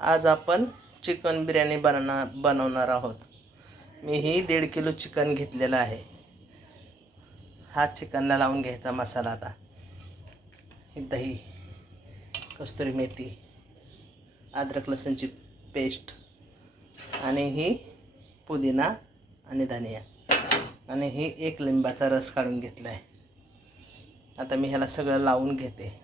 आज आपण चिकन बिर्याणी बनवणार आहोत। मी ही 1.5 किलो चिकन घेतलेला आहे। हा चिकनला लावून घ्यायचा मसाला। आता ही दही, कस्तुरी मेथी, अद्रक लसूणची पेस्ट आणि ही पुदिना आणि धनिया आणि ही 1 लिंबाचा रस काढून घेतला आहे। आता मी ह्याला सगळं लावून घेते।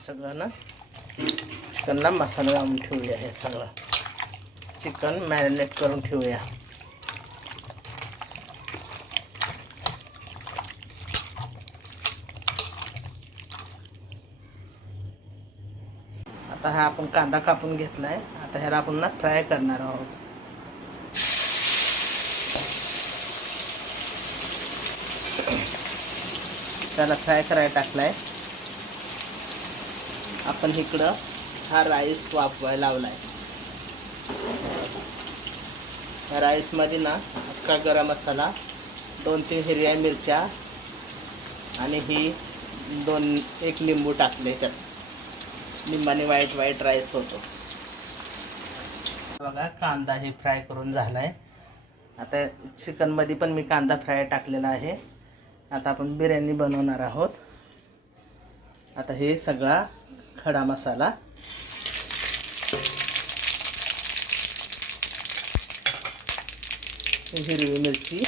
सगळं ना चिकनला मसाला लावून ठेवूया। हे सगळं चिकन मॅरिनेट करून ठेवूया। आता हा आपण कांदा कापून घेतलाय। आता ह्याला आपण ना फ्राय करणार आहोत। त्याला फ्राय करायला टाकलाय। आपण इकडं हा राईस वाफवायला लावलाय। या राईस मध्ये ना अख्खा गरम मसाला, 2-3 हिरव्या मिरच्या आणि ही 1 लिंबू टाकले। त्यात लिंबाने व्हाईट राईस होतो। बघा कांदा हे फ्राय करून झालाय। आता चिकन मध्ये पण मी कांदा फ्राय टाकलेला आहे। आता आपण बिर्याणी बनवणार आहोत। आता हे सगळा खडा मसाला, हिरवी मिरची,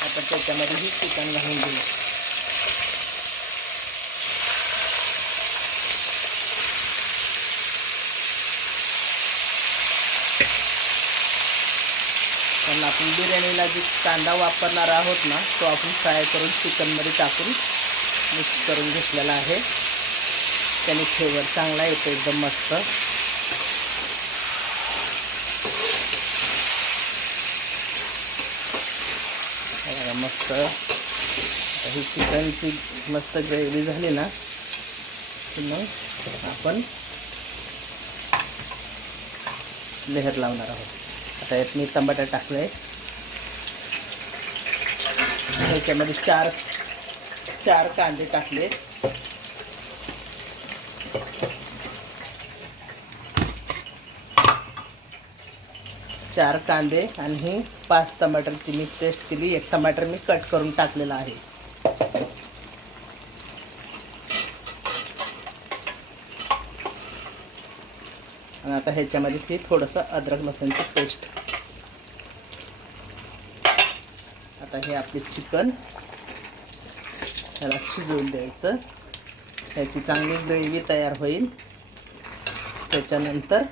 आता त्याच्यामध्ये ही चिकन घालून घेऊ। पण आपण बिर्याणीला जी कांदा वापरणार आहोत ना, तो आपण फ्राय करून चिकनमध्ये टाकून मिक्स करून घेतलेला आहे। त्याने फ्लेवर चांगला येतो, एकदम मस्त। मस्त ही चिकनची मस्त ग्रेव्ही झाली ना, मग आपण लेहर लावणार आहोत। आता यात मी टमाटर टाकले। त्याच्यामध्ये 4 कांदे टाकले। चार कांदे आणि ही 5 टमाटरची मी पेस्ट केली। 1 टमाटर मी कट करून टाकलेला आहे। आणि आता ह्याच्यामध्ये ही थोडंसं अद्रक लसूणची पेस्ट। आता हे आपले चिकन ह्याला शिजवून द्यायचं। ह्याची चांगली ग्रेव्ही तयार होईल। त्याच्यानंतर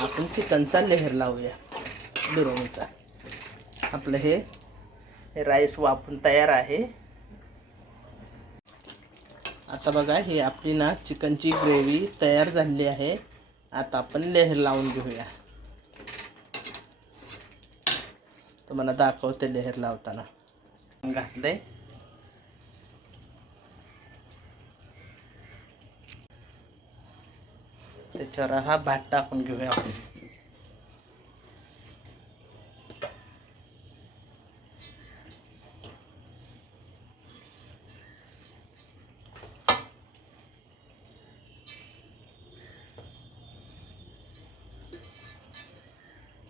आपण चिकनचा लेहर लावूया बिर्याणीचा। आपलं हे राईस वाफून तयार आहे। आता बघा ही आपली ना चिकनची ग्रेव्ही तयार झाली आहे। आता आपण लेहर लावून घेऊया। तुम्हाला दाखवते लेहर लावताना। घातले त्याच्यावर हा भात टाकून घेऊया आपण।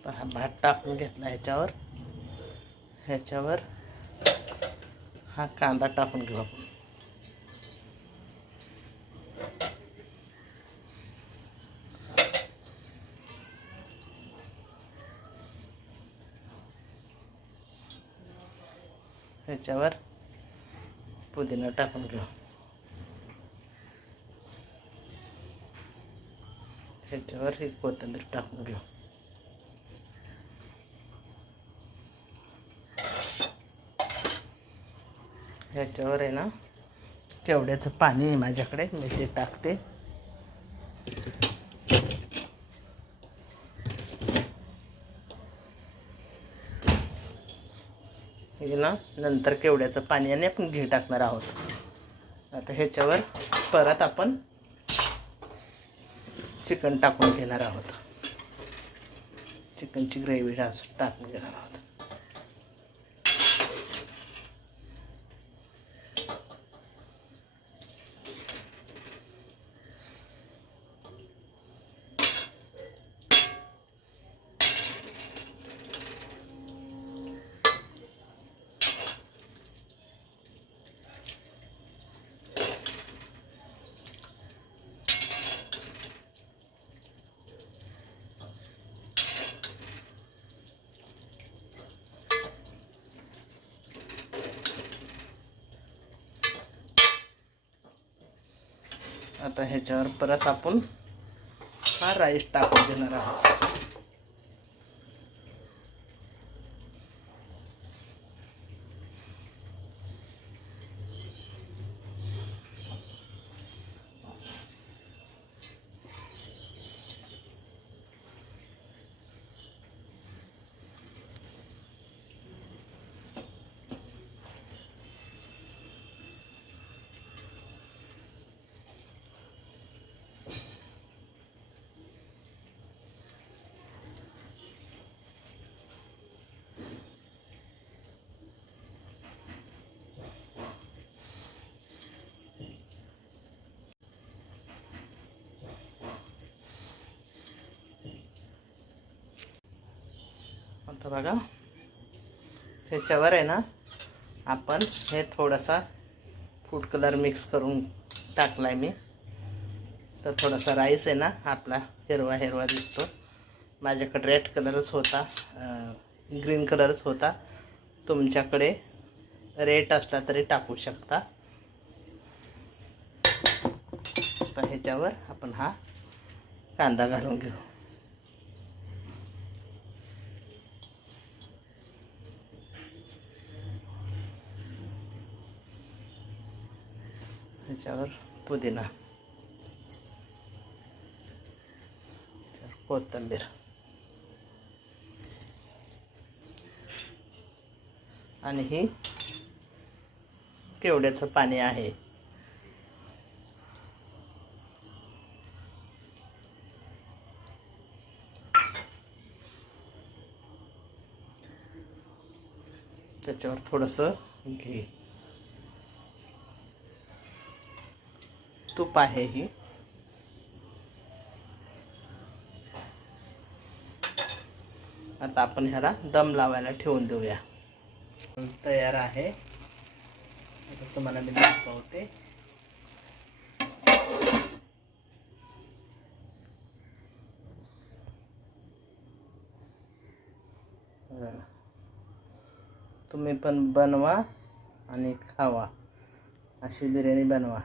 तर हा भात टाकून घेतला। ह्याच्यावर हा कांदा टाकून घेऊ आपण। ह्याच्यावर पुदिना टाकून घेऊ. ह्याच्यावर ही कोथिंबीर टाकून घेऊ. ह्याच्यावर आहे ना केवड्याचं पाणी आहे माझ्याकडे, मी ते टाकते. हे ना नंतर केवड्याचं पाणी आणि आपण घी टाकणार आहोत. आता ह्याच्यावर परत आपण चिकन टाकून घेणार आहोत. चिकनची ग्रेव्ही टाकून घेणार आहोत. आता ह्याच्यावर परत आपण हा राईस टाकून देणार आहोत. आता बघा ह्याच्यावर आहे ना आपण हे थोडासा फूड कलर मिक्स करून टाकलाय मी. तर थोडासा राईस आहे ना आपला हिरवा हिरवा दिसतो. माझ्याकडे रेड कलरच होता, ग्रीन कलरच होता. तुमच्याकडे रेड असला तरी टाकू शकता. तर ह्याच्यावर आपण हा कांदा घालून घेऊ. ह्याच्यावर पुदिना, कोथिंबीर आणि ही केवड्याचं पाणी आहे. त्याच्यावर थोडंसं घी, तूप आहे ही. आता आपण ह्याला दम लावायला ठेवून देऊया. तयार आहे. आता तुम्हाला मी दाखवते. तुम्ही पण बनवा आणि खावा. अशी बिर्याणी बनवा.